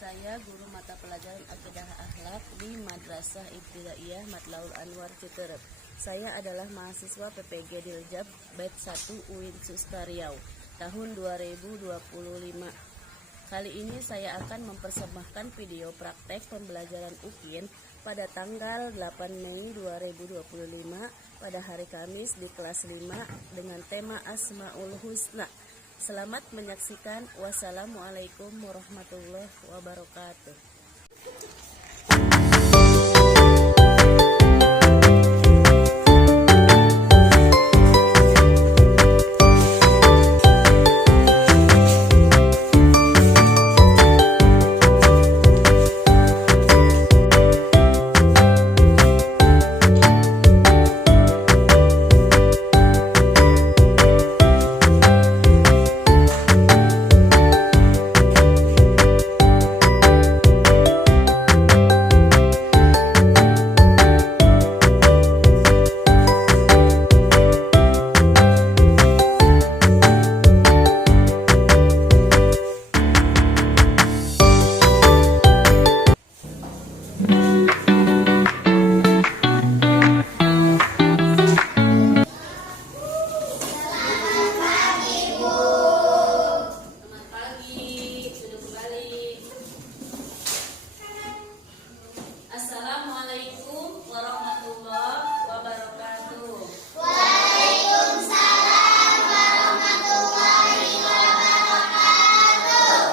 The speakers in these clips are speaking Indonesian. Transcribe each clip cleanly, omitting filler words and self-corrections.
Saya guru mata pelajaran Akidah Akhlak di Madrasah Ibtidaiyah Matlaul Anwar Citerep. Saya adalah mahasiswa PPG Diljab Batch 1 UIN Susta Riau tahun 2025. Kali ini saya akan mempersembahkan video praktek pembelajaran UKIN pada tanggal 8 Mei 2025 pada hari Kamis di kelas 5 dengan tema Asmaul Husna. Selamat menyaksikan. Wassalamualaikum warahmatullahi wabarakatuh. Assalamualaikum warahmatullahi wabarakatuh. Waalaikumsalam warahmatullahi wabarakatuh.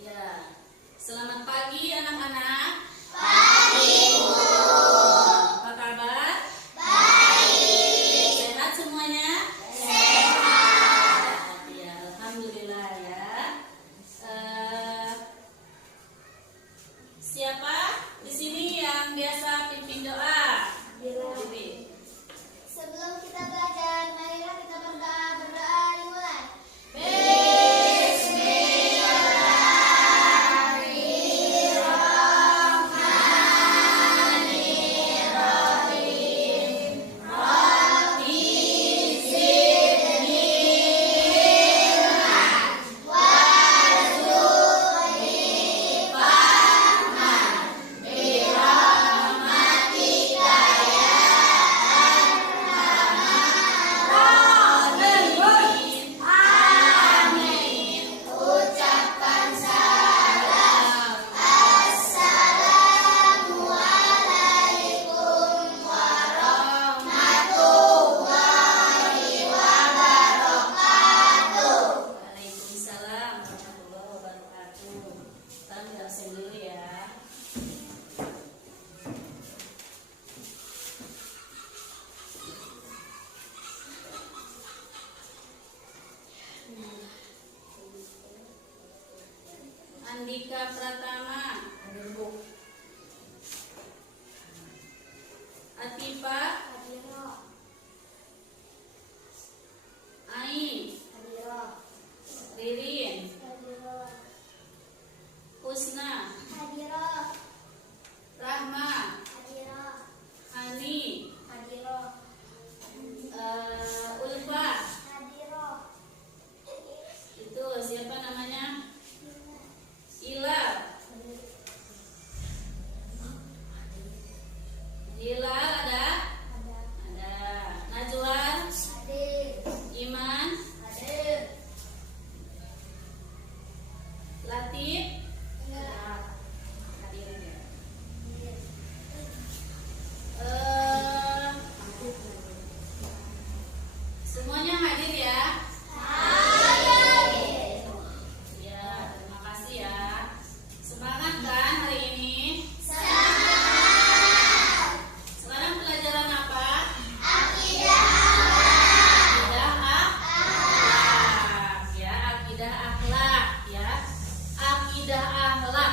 Ya, selamat pagi anak-anak. Pagi, Bu. Apa kabar? Baik. Sehat semuanya? Sehat. Ya, alhamdulillah ya. Siapa di sini yang biasa pimpin doa? Bibi. Sebelum kita belajar, marilah kita berdoa dimulai. Ucapkan salam. Assalamualaikum warahmatullahi wabarakatuh. Waalaikumsalam warahmatullahi wabarakatuh. Kita jelasin dulu ya. Andika Pratama, Atifa, Ain, Ririn, Husna, Rahma, Hani, Ulfa. Itu siapa namanya? Hilal. Hilal ada? Ada. Najwan, Iman, Latif. Hadir ya. Semuanya hadir ya? Ya, terima kasih ya. Semangat kan hari ini? Sekarang pelajaran apa? Akidah akhlak. Ya, akidah akhlak ya. Akidah akhlak.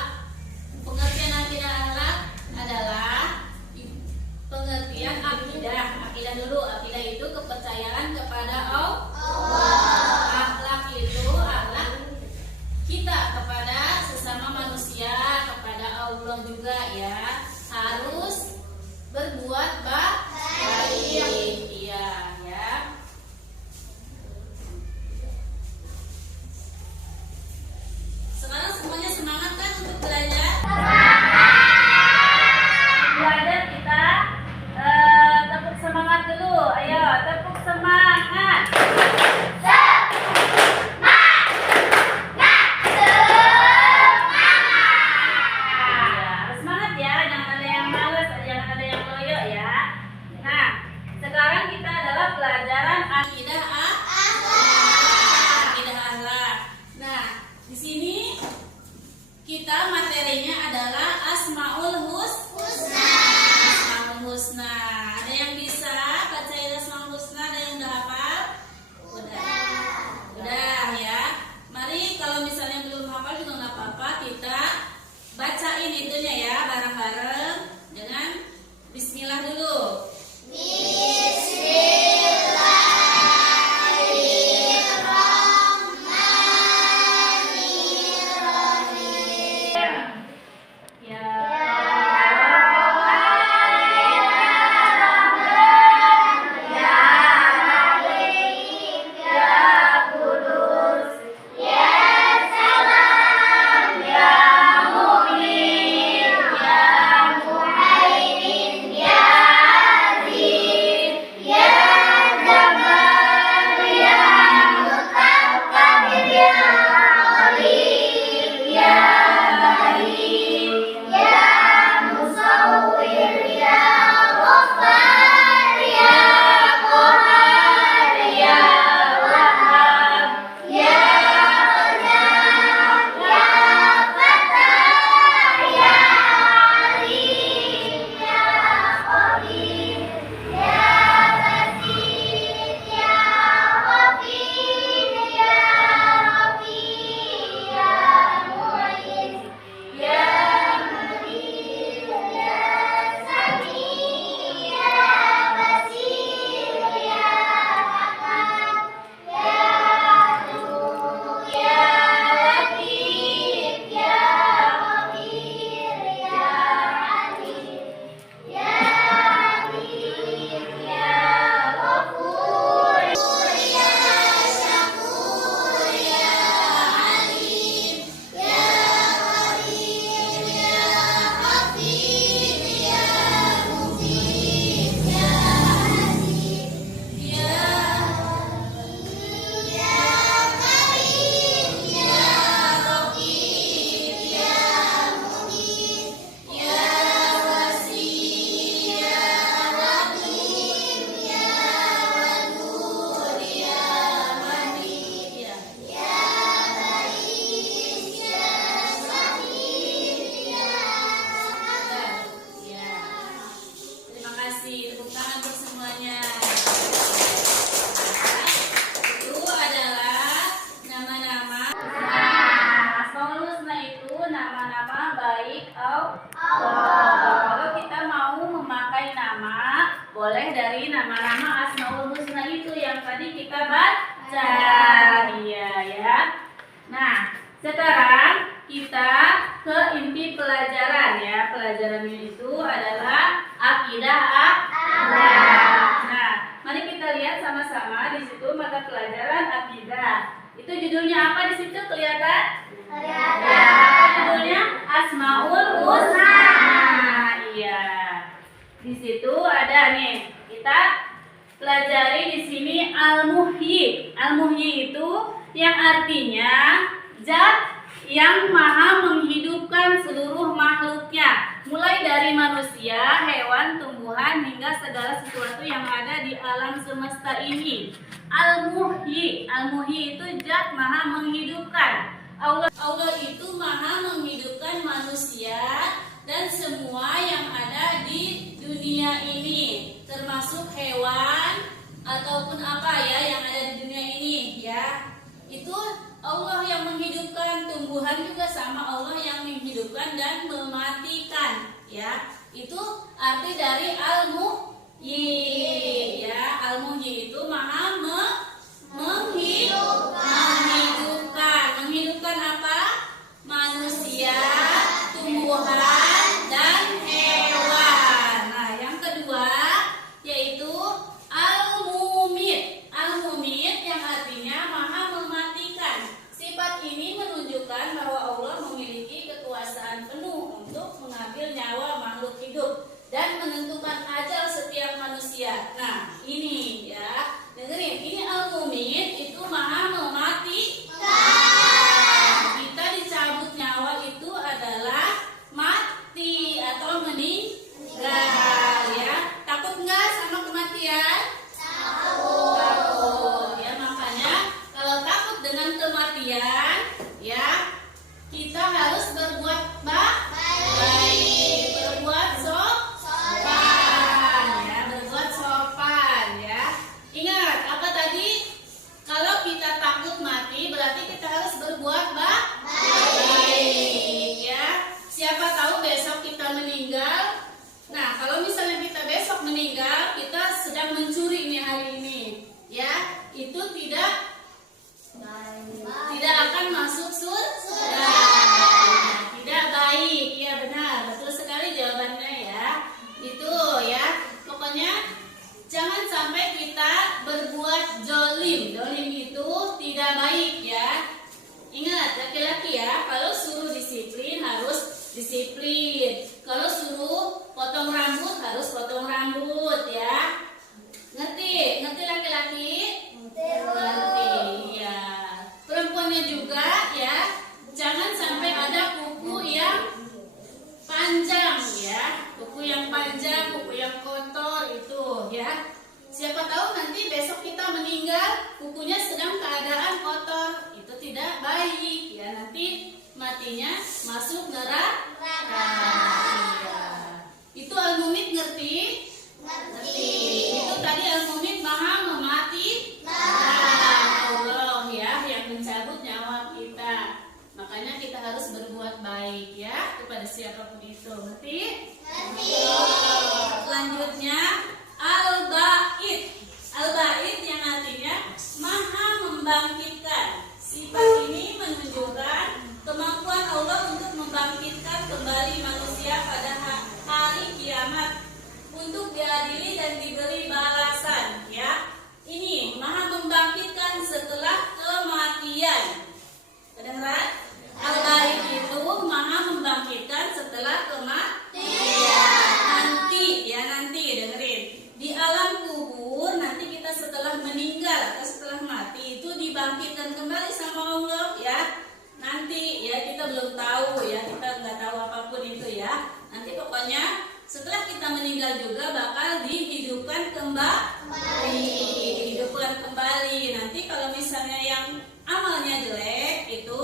Pengertian akidah akhlak adalah pengertian akidah. Akidah dulu. Akidah itu kepercayaan kepada Allah. Akhlak itu akhlak kita kepada sesama manusia, kepada Allah juga ya. Harus berbuat baik. Iya ya. Sekarang semuanya semangat kita materinya adalah Asmaul Husna. Asmaul Husna. Ada yang bisa bacain Asmaul Husna? Ada yang udah hafal? Udah ya. Mari kalau misalnya belum hafal juga nggak apa-apa, kita bacain itunya ya bareng-bareng dengan Bismillah dulu. Boleh dari nama-nama Asmaul Husna itu yang tadi kita baca. Iya ya. Nah, sekarang kita ke inti pelajaran ya. Pelajarannya itu adalah akidah akhlak. Nah, mari kita lihat sama-sama di situ mata pelajaran akidah. Itu judulnya apa di situ kelihatan? Kelihatan. Ya, apa judulnya? Asmaul Husna. Iya. Di situ ada nih, kita pelajari di sini al-muhyi. Al-muhyi itu yang artinya zat yang maha menghidupkan seluruh makhluknya, mulai dari manusia, hewan, tumbuhan hingga segala sesuatu yang ada di alam semesta ini. Al-muhyi, al-muhyi itu zat maha menghidupkan. Allah itu maha menghidupkan manusia dan semua yang ada di dunia ini, termasuk hewan ataupun apa ya yang ada di dunia ini ya. Itu Allah yang menghidupkan, tumbuhan juga sama Allah yang menghidupkan dan mematikan ya. Itu arti dari al-muhyi ya. Al-muhyi itu maha menghidupkan. Menghidupkan apa? Manusia, tumbuhan dan hewan. Nah, yang kedua yaitu al-mumit. Al-mumit yang artinya maha mematikan. Sifat ini menunjukkan bahwa Allah memiliki kekuasaan penuh untuk mengambil nyawa makhluk hidup dan menentukan ajal setiap manusia. Nah, ini ya. Dengerin, ini al-mumit itu nanti besok kita meninggal, kukunya sedang keadaan kotor, itu tidak baik ya, nanti matinya masuk neraka. Iya. Itu Al-Mumit ngerti? Ngerti. Itu tadi Al-Mumit maha memati. Allah ya yang mencabut nyawa kita. Makanya kita harus berbuat baik ya kepada siapapun itu. Ngerti? Ngerti. Selanjutnya Al-Ba'id. Al-Ba'id yang artinya maha membangkitkan. Sifat ini menunjukkan kemampuan Allah untuk membangkitkan kembali manusia pada hari kiamat untuk diadili dan diberi balasan ya. Ini maha membangkitkan setelah kematian. Kedengeran? Al-Ba'id itu maha membangkitkan setelah kematian. Nanti dengerin. Di alam kubur nanti kita setelah meninggal atau setelah mati itu dibangkitkan kembali sama Allah ya. Nanti ya kita belum tahu ya, kita nggak tahu apapun itu ya. Nanti pokoknya setelah kita meninggal juga bakal dihidupkan kembali. Dihidupkan kembali. Nanti kalau misalnya yang amalnya jelek itu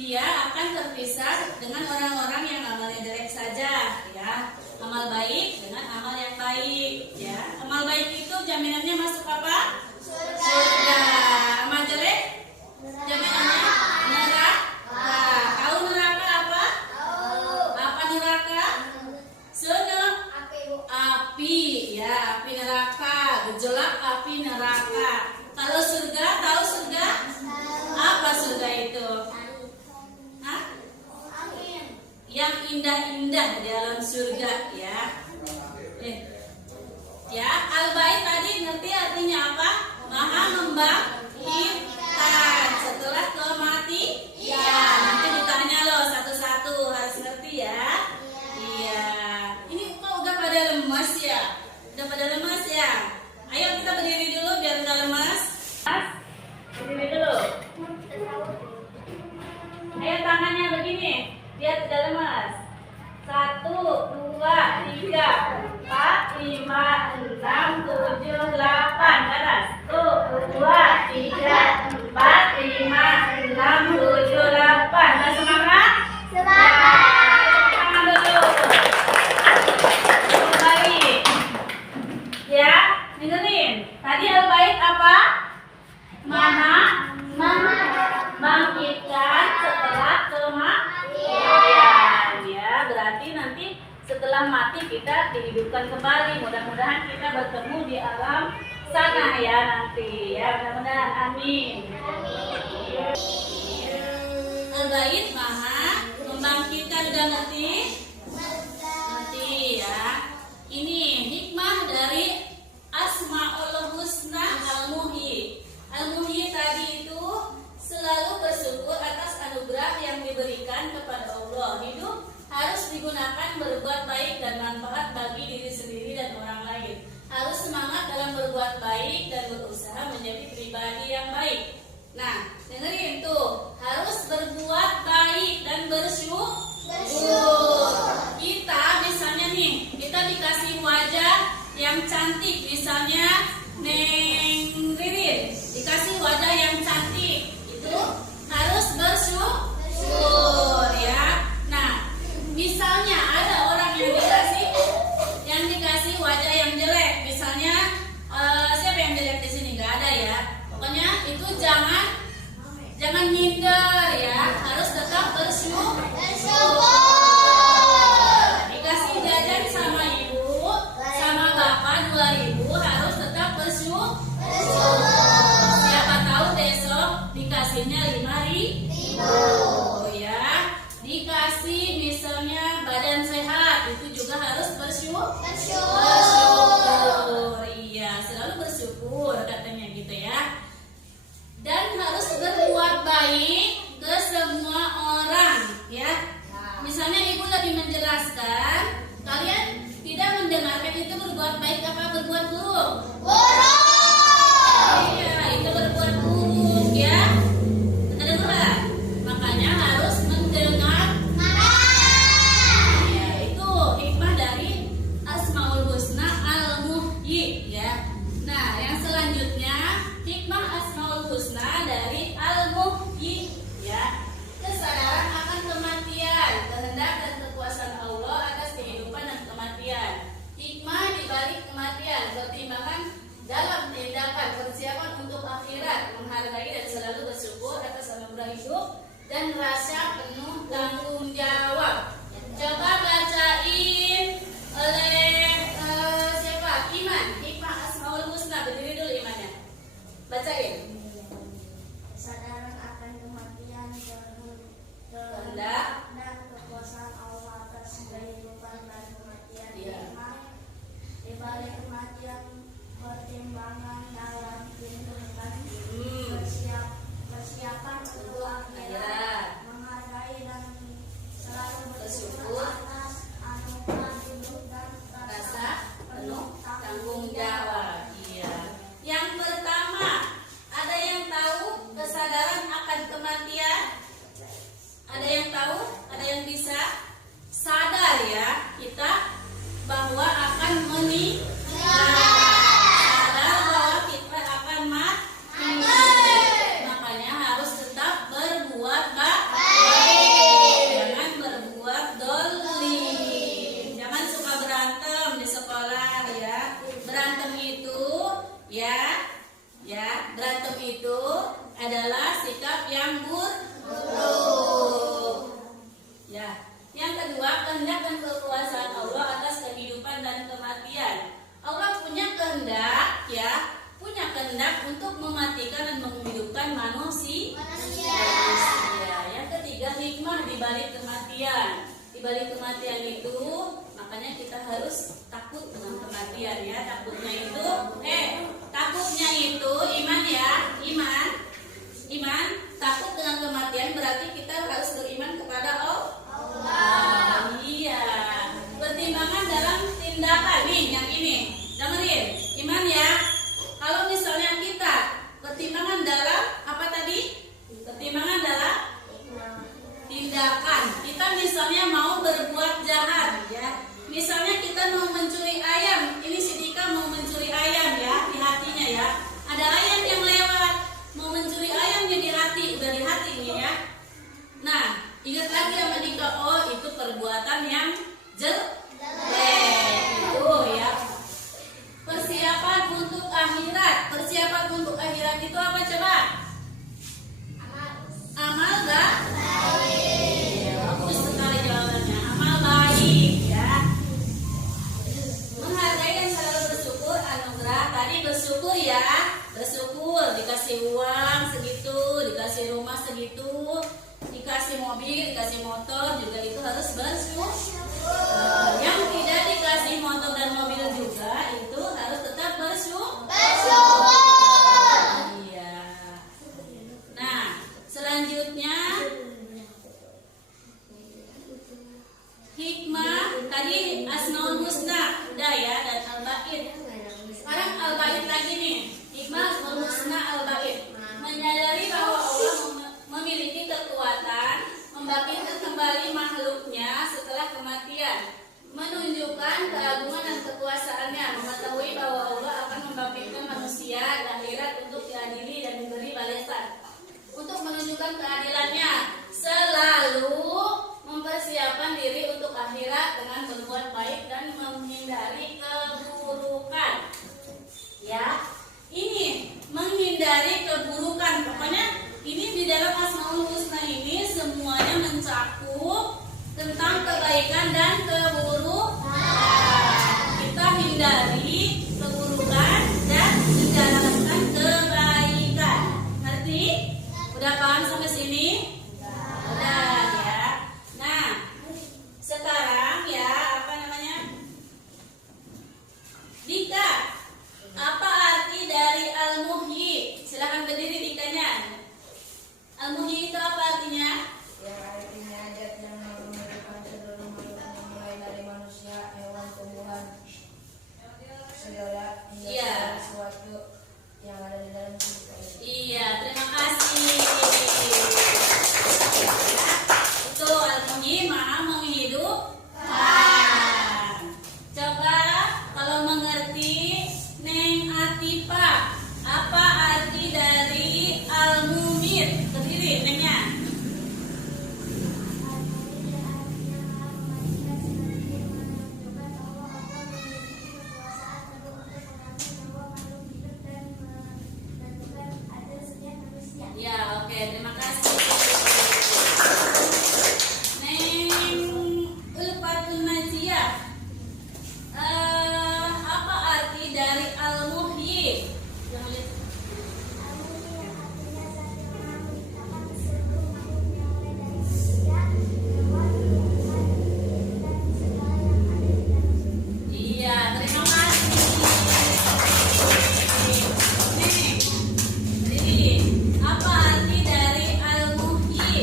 dia akan terpisah dengan orang-orang yang amalnya jelek saja ya. Amal baik dengan amal yang baik ya. Amal baik itu jaminannya masuk apa? Surga. Amal jelek jaminannya neraka. Tahu neraka apa? Apa neraka? Api ya, api neraka, gejolak api neraka. Kalau surga, tahu surga? Apa surga itu? Hah? Yang indah-indah di dalam surga ya. Ya, Al-Ba'id tadi ngerti artinya apa? Maha membangkitkan setelah kematian. Ya, nanti ditanya loh satu-satu, harus ngerti ya. Iya. Ini kok udah pada lemas ya? Udah pada lemas ya? Ayo kita berdiri dulu biar nggak lemas. Berdiri dulu. Ayo tangannya begini biar tidak lemas. 1, 2, 3, 4, 5, 6, 7, 8. Ke atas. 1, 2, 3, 4, 5, 6, 7, 8. Nah, semangat? Tangan dulu. Kembali. Ya, dengerin. Tadi Al-Ba'id apa? Maha bangkitkan setelah kematian. Ya, berarti nanti setelah mati kita dihidupkan kembali. Mudah-mudahan kita bertemu di alam sana ya nanti. Ya, mudah-mudahan amin. Al-Ba'id maha membangkitkan, udah ngerti? Ngerti ya. Ini hikmah dari Asmaul Husna Al-Muhyi. Al-Muhyi tadi itu selalu bersyukur atas anugerah yang diberikan kepada Allah. Hidup harus digunakan berbuat baik dan manfaat bagi diri sendiri dan orang lain. Harus semangat dalam berbuat baik dan berusaha menjadi pribadi yang baik. Nah, dengerin tuh, harus berbuat baik dan bersyukur. Kita misalnya nih, kita dikasih wajah yang cantik, misalnya Neng Ririn dikasih wajah yang cantik, itu harus bersyukur ya. Nah, misalnya ada orang yang dikasih wajah yang jelek, misalnya siapa yang jelek di sini? Nggak ada ya. Pokoknya itu jangan minder ya, harus tetap bersyukur. Dikasih jajan sama ibu, sama bapak 2.000, harus tetap bersyukur. Siapa tahu besok dikasihnya 5.000 ya. Dikasih misalnya badan sehat, itu juga harus bersyukur. Iya, selalu bersyukur katanya gitu ya. Dan harus berbuat baik ke semua orang ya. Misalnya ibu lebih menjelaskan, kalian tidak mendengarkan itu berbuat baik apa berbuat buruk? Iya, itu berbuat buruk ya. Kedengeran? Makanya harus mendengar. Ya, itu hikmah dari Asmaul Husna kehendak dan kekuasaan Allah atas kehidupan dan kematian. Allah punya kehendak, ya, punya kehendak untuk mematikan dan menghidupkan manusia. Yang ketiga, hikmah di balik kematian. Di balik kematian itu, makanya kita harus takut dengan kematian, ya. Takutnya itu iman, ya, iman. Takut dengan kematian berarti kita harus beriman kepada Allah. Iya. Pertimbangan dalam tindakan nih, yang ini. Dengerin, iman ya. Kalau misalnya kita pertimbangan dalam apa tadi? Pertimbangan dalam tindakan. Kita misalnya mau berbuat jahat, ya. Misalnya kita mau mencuri ayam. Ini si Dika mau mencuri ayam, ya, di hatinya, ya. Ada ayam yang lewat, mau mencuri ayamnya di hati, udah di hati nih, ya. Nah, ingat lagi sama Dika, oh itu perbuatan yang jelek. Itu, ya. Persiapan untuk akhirat. Persiapan untuk akhirat itu apa coba? Amal baik. Bagus sekali jawabannya. Amal baik, ya. Menghargai dan selalu bersyukur anugerah. Tadi bersyukur, ya. Bersyukur dikasih uang segitu, dikasih rumah segitu, dikasih mobil, dikasih motor, juga itu harus bersyukur. Yang tidak dikasih motor dan mobil juga itu harus tetap bersyukur. Iya. Nah, selanjutnya hikmah. Tadi Asmaul Husna udah, ya, dan Al-Ba'id. Sekarang Al-Ba'id lagi nih. Hikmah Asmaul Husna Al-Ba'id. Menyadari bahwa Allah memiliki kekuatan membangkitkan kembali makhluknya setelah kematian, menunjukkan keagungan dan kekuasaannya, mengetahui bahwa Allah akan membangkitkan manusia di akhirat untuk diadili dan diberi balasan. Untuk menunjukkan keadilannya, selalu mempersiapkan diri untuk akhirat dengan berbuat baik dan menghindari keburukan. Ya, ini menghindari keburukan. Pokoknya ini di dalam Asmaul Husna ini semuanya mencakup tentang kebaikan dan keburukan. Kita hindari keburukan dan menjalankan kebaikan. Ngerti? Udah paham sampai sini? Udah, ya. Nah, sekarang, ya, apa namanya? Dika, apa arti dari Al-Muhyi? Silakan berdiri Dikanya. Al-Muhyi itu apa artinya? Ya, artinya zat yang menghidupkan seluruh makhluk, mulai dari manusia, hewan, tumbuhan, segala hingga Iya. segala sesuatu yang ada di dalam kita ini. Iya, terima kasih. Itu Al-Muhyi, Maha menghidupkan. Coba kalau mengerti Neng Atipa, apa arti dari Al-Mumit? Berdiri Nengnya. Ya, oke, terima kasih. Neng Ulfatul Najiyah, apa arti dari Al-Muhyi? Jangan lihat. Iya, terima kasih. Nih, berdiri. Apa arti dari Al-Muhyi?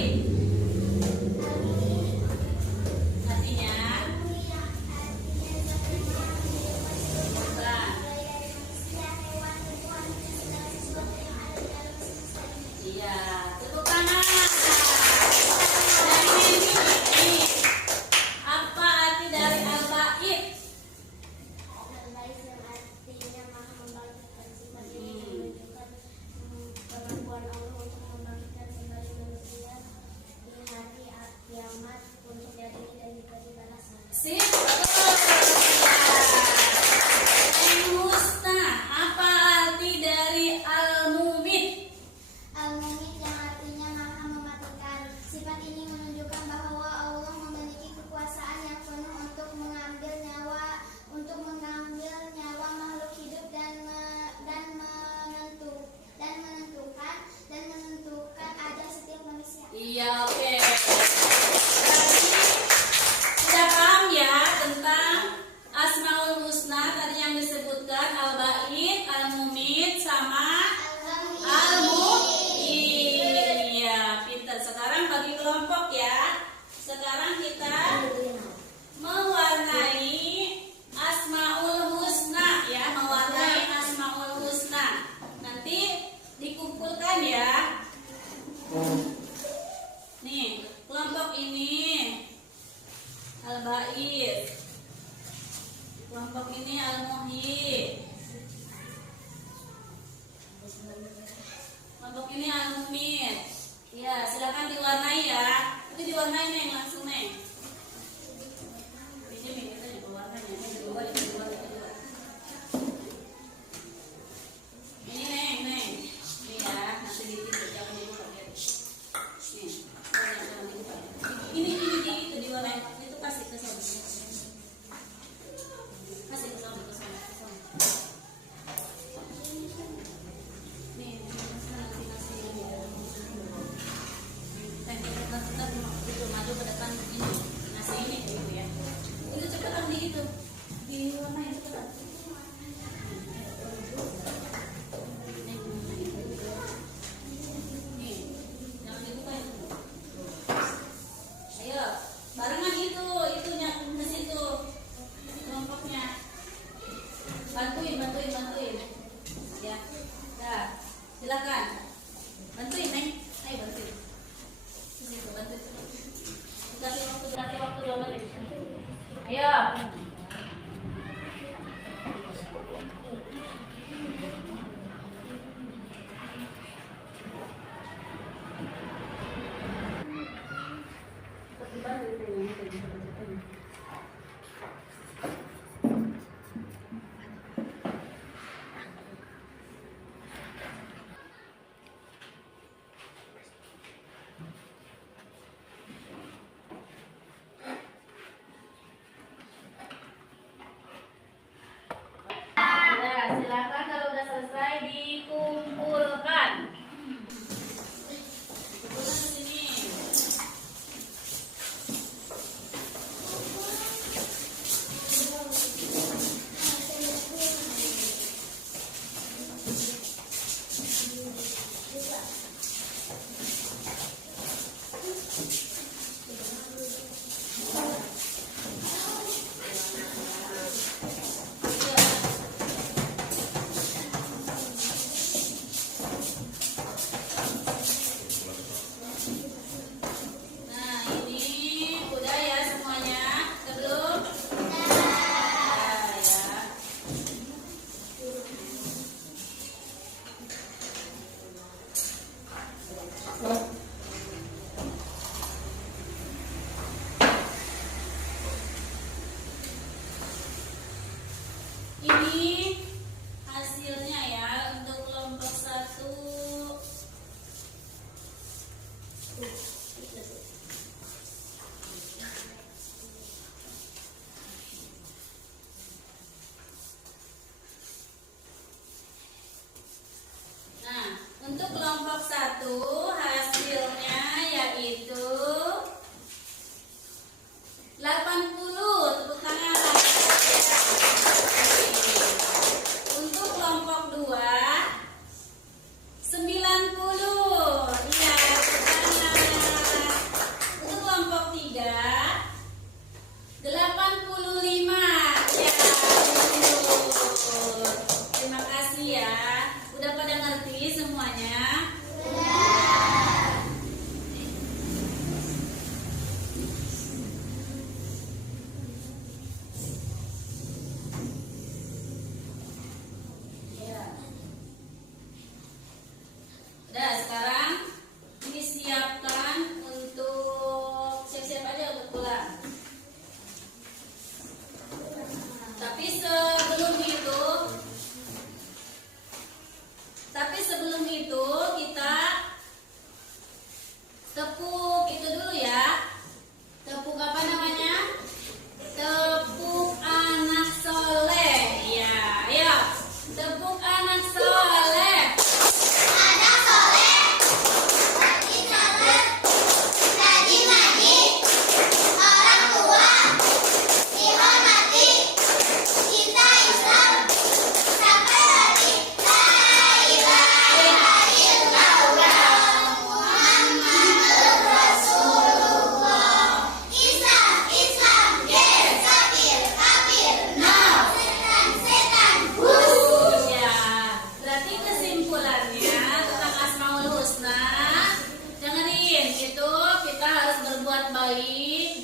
Artinya, bukan. Iya, tepuk tangan. Dan ini, apa arti dari Al-Ba'id? Sip, Neng Husna, apa arti dari Al-Mumit? Al-Mumit yang artinya maha mematikan. Sifat ini menunjukkan bahwa Allah memiliki kekuasaan yang Al-Bait. Kelompok ini Al-Muhyi. Kelompok ini Al-Mumin. Ya, silakan diwarnai ya. Itu diwarnai Neng, langsung Neng. Pinjemin kita juga warnanya. Ini kedua. Ini Neng. Ini ya, nanti ditipu jangan dibuka ya. Nih, jangan dibuka. Ini itu diwarnai. Itu kasih ke sana. Kasih ke sana. Nih, nasi ini. Kita maju ke depan ini. Nasi ini gitu ya. Itu cepetan di itu. Di warnai cepetan. Nih, jangan dibuka itu. Ayo, barengan itunya ke situ. Kelompoknya. Bantuin. Ya. Dah. Silakan. Bantuin, Neng. Ayo bantuin. Ke situ, bantuin. Kasih waktu 2 menit. Ayo.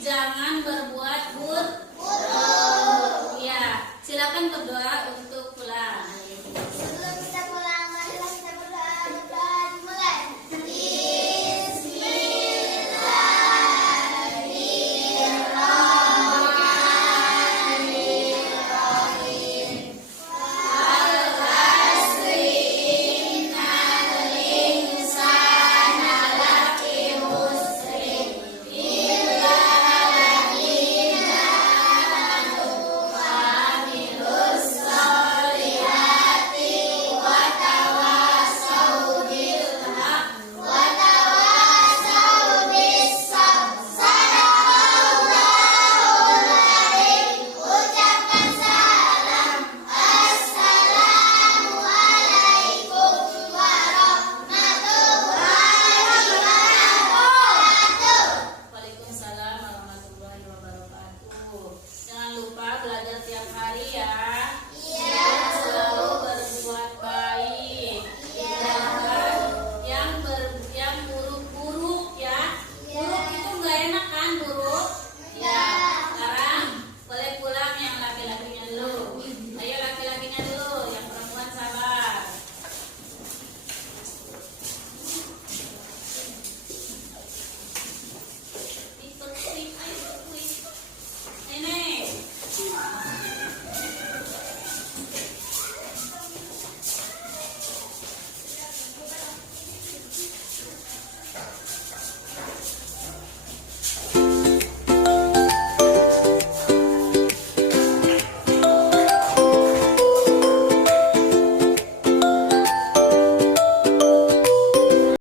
jangan berbuat buruk. Ya, silakan berdoa untuk pulang.